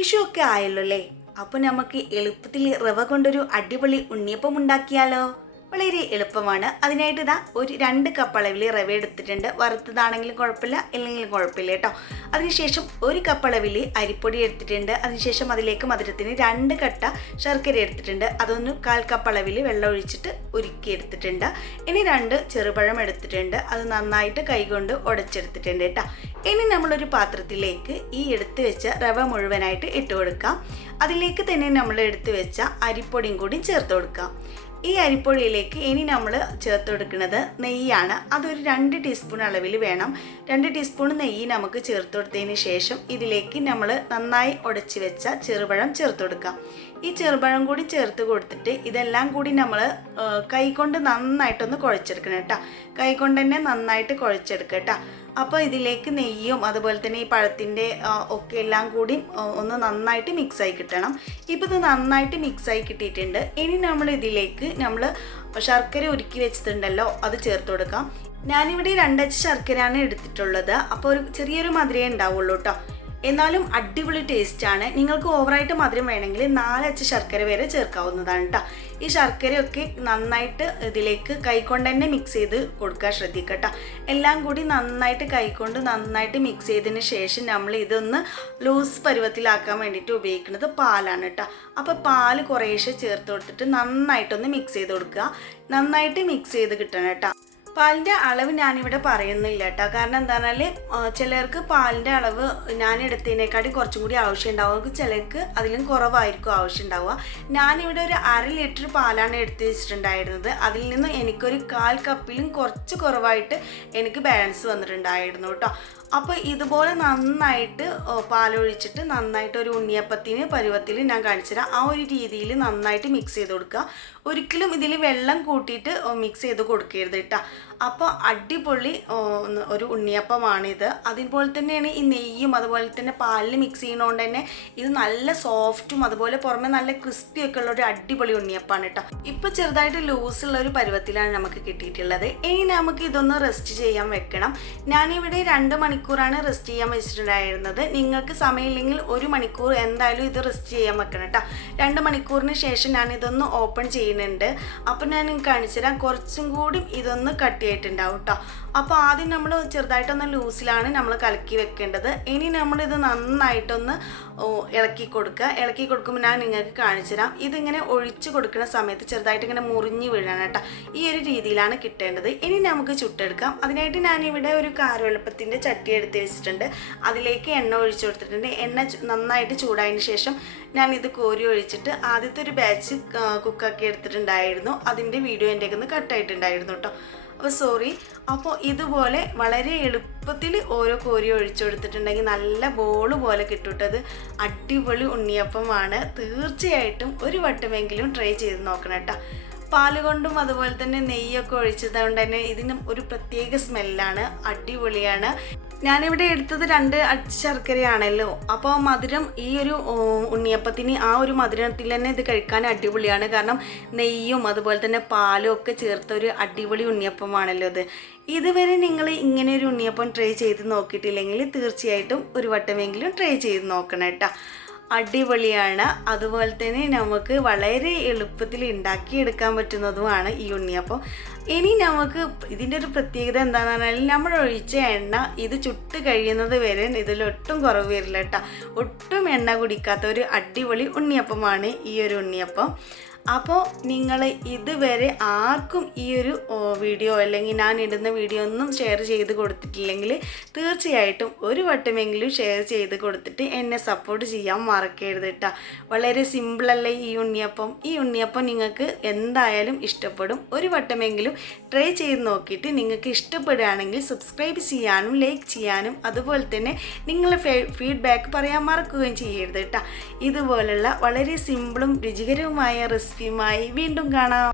വിഷു ഒക്കെ ആയല്ലോ അല്ലേ? അപ്പോൾ നമുക്ക് എളുപ്പത്തിൽ റവ കൊണ്ടൊരു അടിപൊളി ഉണ്ണിയപ്പം ഉണ്ടാക്കിയാലോ? വളരെ എളുപ്പമാണ്. അതിനായിട്ട് ഇതാ ഒരു 2 കപ്പ് അളവിൽ റവ എടുത്തിട്ടുണ്ട്. വറുത്തതാണെങ്കിലും കുഴപ്പമില്ല, ഇല്ലെങ്കിലും കുഴപ്പമില്ല കേട്ടോ. അതിനുശേഷം 1 കപ്പ് അളവിൽ അരിപ്പൊടി എടുത്തിട്ടുണ്ട്. അതിനുശേഷം അതിലേക്ക് മധുരത്തിന് 2 കട്ട ശർക്കര എടുത്തിട്ടുണ്ട്. അതൊന്ന് 1/4 കപ്പ് അളവിൽ വെള്ളം ഒഴിച്ചിട്ട് ഉരുക്കി എടുത്തിട്ടുണ്ട്. ഇനി 2 ചെറുപഴം എടുത്തിട്ടുണ്ട്. അത് നന്നായിട്ട് കൈകൊണ്ട് ഉടച്ചെടുത്തിട്ടുണ്ട് കേട്ടോ. ഇനി നമ്മളൊരു പാത്രത്തിലേക്ക് ഈ എടുത്ത് വെച്ച റവ മുഴുവനായിട്ട് ഇട്ട് കൊടുക്കാം. അതിലേക്ക് തന്നെ നമ്മൾ എടുത്ത് വെച്ച അരിപ്പൊടിയും കൂടി ചേർത്ത് കൊടുക്കാം. ഈ അരിപ്പൊടിയിലേക്ക് ഇനി നമ്മൾ ചേർത്ത് കൊടുക്കുന്നത് നെയ്യാണ്. അതൊരു 2 ടീസ്പൂൺ അളവിൽ വേണം. 2 ടീസ്പൂൺ നെയ്യ് നമുക്ക് ചേർത്ത് കൊടുത്തതിന് ശേഷം ഇതിലേക്ക് നമ്മൾ നന്നായി ഉടച്ച് വെച്ച ചെറുപഴം ചേർത്ത് കൊടുക്കാം. ഈ ചെറുപഴം കൂടി ചേർത്ത് കൊടുത്തിട്ട് ഇതെല്ലാം കൂടി നമ്മൾ കൈകൊണ്ട് നന്നായിട്ടൊന്ന് കുഴച്ചെടുക്കണം കേട്ടോ. കൈകൊണ്ട് തന്നെ നന്നായിട്ട് കുഴച്ചെടുക്കുക കേട്ടോ. അപ്പോൾ ഇതിലേക്ക് നെയ്യും അതുപോലെ തന്നെ ഈ പഴത്തിൻ്റെ ഒക്കെ എല്ലാം കൂടി ഒന്ന് നന്നായിട്ട് മിക്സായി കിട്ടണം. ഇപ്പോൾ ഇത് നന്നായിട്ട് മിക്സായി കിട്ടിയിട്ടുണ്ട്. ഇനി നമ്മൾ ഇതിലേക്ക് നമ്മൾ ശർക്കര ഉരുക്കി വെച്ചിട്ടുണ്ടല്ലോ, അത് ചേർത്ത് കൊടുക്കാം. ഞാനിവിടെ 2 അച്ച് ശർക്കരയാണ് എടുത്തിട്ടുള്ളത്. അപ്പോൾ ഒരു ചെറിയൊരു മധുരമേ ഉണ്ടാവുള്ളൂ കേട്ടോ. എന്നാലും അടിപൊളി ടേസ്റ്റാണ്. നിങ്ങൾക്ക് ഓവറായിട്ട് മധുരം വേണമെങ്കിൽ 4 അച്ച് ശർക്കര വരെ ചേർക്കാവുന്നതാണ് കേട്ടോ. ഈ ശർക്കരയൊക്കെ നന്നായിട്ട് ഇതിലേക്ക് കൈകൊണ്ട് തന്നെ മിക്സ് ചെയ്ത് കൊടുക്കാൻ ശ്രദ്ധിക്കുക കേട്ടോ. എല്ലാം കൂടി നന്നായിട്ട് കൈകൊണ്ട് നന്നായിട്ട് മിക്സ് ചെയ്തതിന് ശേഷം നമ്മൾ ഇതൊന്ന് ലൂസ് പരുവത്തിലാക്കാൻ വേണ്ടിയിട്ട് ഉപയോഗിക്കുന്നത് പാലാണ് കേട്ടോ. അപ്പോൾ പാല് കുറേശ്ശെ ചേർത്ത് കൊടുത്തിട്ട് നന്നായിട്ടൊന്ന് മിക്സ് ചെയ്ത് കൊടുക്കുക. നന്നായിട്ട് മിക്സ് ചെയ്ത് കിട്ടണം കേട്ടോ. പാലിൻ്റെ അളവ് ഞാനിവിടെ പറയുന്നില്ല കേട്ടോ. കാരണം എന്താ പറഞ്ഞാൽ ചിലർക്ക് പാലിൻ്റെ അളവ് ഞാൻ എടുത്തതിനേക്കാട്ടി കുറച്ചും കൂടി ആവശ്യം ഉണ്ടാവും. ചിലർക്ക് അതിലും കുറവായിരിക്കും ആവശ്യം ഉണ്ടാവുക. ഞാനിവിടെ ഒരു 1/2 ലിറ്റർ പാലാണ് എടുത്ത് വെച്ചിട്ടുണ്ടായിരുന്നത്. അതിൽ നിന്ന് എനിക്കൊരു 1/4 കപ്പിലും കുറച്ച് കുറവായിട്ട് എനിക്ക് ബാലൻസ് വന്നിട്ടുണ്ടായിരുന്നു കേട്ടോ. അപ്പോൾ ഇതുപോലെ നന്നായിട്ട് പാലൊഴിച്ചിട്ട് നന്നായിട്ട് ഒരു ഉണ്ണിയപ്പത്തിന് പരുവത്തിൽ ഞാൻ കാണിച്ചു തരാം. ആ ഒരു രീതിയിൽ നന്നായിട്ട് മിക്സ് ചെയ്ത് കൊടുക്കുക. ഒരിക്കലും ഇതിൽ വെള്ളം കൂട്ടിയിട്ട് മിക്സ് ചെയ്ത് കൊടുക്കരുത് കേട്ടോ. അപ്പോൾ അടിപൊളി ഒരു ഉണ്ണിയപ്പമാണിത്. അതുപോലെ തന്നെയാണ് ഈ നെയ്യും അതുപോലെ തന്നെ പാലിൽ മിക്സ് ചെയ്യുന്നതുകൊണ്ട് തന്നെ ഇത് നല്ല സോഫ്റ്റും അതുപോലെ പുറമെ നല്ല ക്രിസ്പി ഒക്കെ ഉള്ള ഒരു അടിപൊളി ഉണ്ണിയപ്പമാണ് കേട്ടോ. ഇപ്പോൾ ചെറുതായിട്ട് ലൂസുള്ള ഒരു പരുവത്തിലാണ് നമുക്ക് കിട്ടിയിട്ടുള്ളത്. ഇനി നമുക്ക് ഇതൊന്ന് റെസ്റ്റ് ചെയ്യാൻ വെക്കണം. ഞാനിവിടെ 2 മണിക്കൂറാണ് റെസ്റ്റ് ചെയ്യാൻ വെച്ചിട്ടുണ്ടായിരുന്നത്. നിങ്ങൾക്ക് സമയമില്ലെങ്കിൽ 1 മണിക്കൂർ എന്തായാലും ഇത് റെസ്റ്റ് ചെയ്യാൻ വെക്കണം കേട്ടോ. 2 മണിക്കൂറിന് ശേഷം ഞാൻ ഇതൊന്ന് ഓപ്പൺ ചെയ്യുന്നുണ്ട്. അപ്പോൾ ഞാൻ കാണിച്ചു തരാം. കുറച്ചും കൂടി ഇതൊന്ന് കട്ടിയായിട്ടുണ്ടാവും കേട്ടോ. അപ്പോൾ ആദ്യം നമ്മൾ ചെറുതായിട്ടൊന്ന് ലൂസിലാണ് നമ്മൾ കലക്കി വെക്കേണ്ടത്. ഇനി നമ്മളിത് നന്നായിട്ടൊന്ന് ഇളക്കി കൊടുക്കുക. ഇളക്കി കൊടുക്കുമ്പോൾ ഞാൻ നിങ്ങൾക്ക് കാണിച്ചു തരാം. ഇതിങ്ങനെ ഒഴിച്ച് കൊടുക്കുന്ന സമയത്ത് ചെറുതായിട്ട് ഇങ്ങനെ മുറിഞ്ഞ് വീഴണം കേട്ടോ. ഈ ഒരു രീതിയിലാണ് കിട്ടേണ്ടത്. ഇനി നമുക്ക് ചുട്ടെടുക്കാം. അതിനായിട്ട് ഞാനിവിടെ ഒരു കാരവെളുപ്പത്തിൻ്റെ ചട്ടി എടുത്ത് വെച്ചിട്ടുണ്ട്. അതിലേക്ക് എണ്ണ ഒഴിച്ചു കൊടുത്തിട്ടുണ്ട്. എണ്ണ നന്നായിട്ട് ചൂടായതിന് ശേഷം ഞാനിത് കോരി ഒഴിച്ചിട്ട് ആദ്യത്തെ ഒരു ബാച്ച് കുക്കാക്കി എടുത്തിട്ടുണ്ടായിരുന്നു. അതിൻ്റെ വീഡിയോ എൻ്റെ ഒന്ന് കട്ടായിട്ടുണ്ടായിരുന്നു കേട്ടോ. അപ്പോൾ സോറി. അപ്പോൾ ഇതുപോലെ വളരെ എളുപ്പത്തിൽ ഓരോ കോരി ഒഴിച്ചു കൊടുത്തിട്ടുണ്ടെങ്കിൽ നല്ല ബോൾ പോലെ കിട്ടുട്ടത്. അടിപൊളി ഉണ്ണിയപ്പമാണ്. തീർച്ചയായിട്ടും ഒരു വട്ടമെങ്കിലും ട്രൈ ചെയ്ത് നോക്കണം കേട്ടോ. പാല് കൊണ്ടും അതുപോലെ തന്നെ നെയ്യൊക്കെ ഒഴിച്ചത് കൊണ്ട് തന്നെ ഇതിനും ഒരു പ്രത്യേക സ്മെല്ലാണ്. അടിപൊളിയാണ്. ഞാനിവിടെ എടുത്തത് 2 അച്ച് ശർക്കരയാണല്ലോ. അപ്പോൾ മധുരം ഈ ഒരു ഉണ്ണിയപ്പത്തിന് ആ ഒരു മധുരത്തിൽ തന്നെ ഇത് കഴിക്കാൻ അടിപൊളിയാണ്. കാരണം നെയ്യും അതുപോലെ തന്നെ പാലും ഒക്കെ ചേർത്ത ഒരു അടിപൊളി ഉണ്ണിയപ്പമാണല്ലോ ഇത്. ഇതുവരെ നിങ്ങൾ ഇങ്ങനെ ഒരു ഉണ്ണിയപ്പം ട്രൈ ചെയ്ത് നോക്കിയിട്ടില്ലെങ്കിൽ തീർച്ചയായിട്ടും ഒരു വട്ടമെങ്കിലും ട്രൈ ചെയ്ത് നോക്കണം കേട്ടോ. അടിപൊളിയാണ്. അതുപോലെ തന്നെ നമുക്ക് വളരെ എളുപ്പത്തിൽ ഉണ്ടാക്കിയെടുക്കാൻ പറ്റുന്നതുമാണ് ഈ ഉണ്ണിയപ്പം. ഇനി നമുക്ക് ഇതിൻ്റെ ഒരു പ്രത്യേകത എന്താണെന്ന് പറഞ്ഞാൽ നമ്മൾ ഒഴിച്ച എണ്ണ ഇത് ചുട്ട് കഴിയുന്നത് വരെ ഇതിലൊട്ടും കുറവ് വരില്ല കേട്ടോ. ഒട്ടും എണ്ണ കുടിക്കാത്ത ഒരു അടിപൊളി ഉണ്ണിയപ്പമാണ് ഈ ഒരു ഉണ്ണിയപ്പം. അപ്പോൾ നിങ്ങൾ ഇതുവരെ ആർക്കും ഈ ഒരു വീഡിയോ അല്ലെങ്കിൽ ഞാൻ ഇടുന്ന വീഡിയോ ഒന്നും ഷെയർ ചെയ്ത് കൊടുത്തിട്ടില്ലെങ്കിൽ തീർച്ചയായിട്ടും ഒരു വട്ടമെങ്കിലും ഷെയർ ചെയ്ത് കൊടുത്തിട്ട് എന്നെ സപ്പോർട്ട് ചെയ്യാൻ മറക്കരുത് കേട്ടോ. വളരെ സിമ്പിളല്ലേ ഈ ഉണ്ണിയപ്പം. ഈ ഉണ്ണിയപ്പം നിങ്ങൾക്ക് എന്തായാലും ഇഷ്ടപ്പെടും. ഒരു വട്ടമെങ്കിലും ട്രൈ ചെയ്ത് നോക്കിയിട്ട് നിങ്ങൾക്ക് ഇഷ്ടപ്പെടുകയാണെങ്കിൽ സബ്സ്ക്രൈബ് ചെയ്യാനും ലൈക്ക് ചെയ്യാനും അതുപോലെ തന്നെ നിങ്ങളുടെ ഫീഡ്ബാക്ക് പറയാൻ മറക്കുകയും ചെയ്യരുത് കേട്ടോ. ഇതുപോലുള്ള വളരെ സിമ്പിളും രുചികരവുമായ റെസിപ്പിയുമായി വീണ്ടും കാണാം.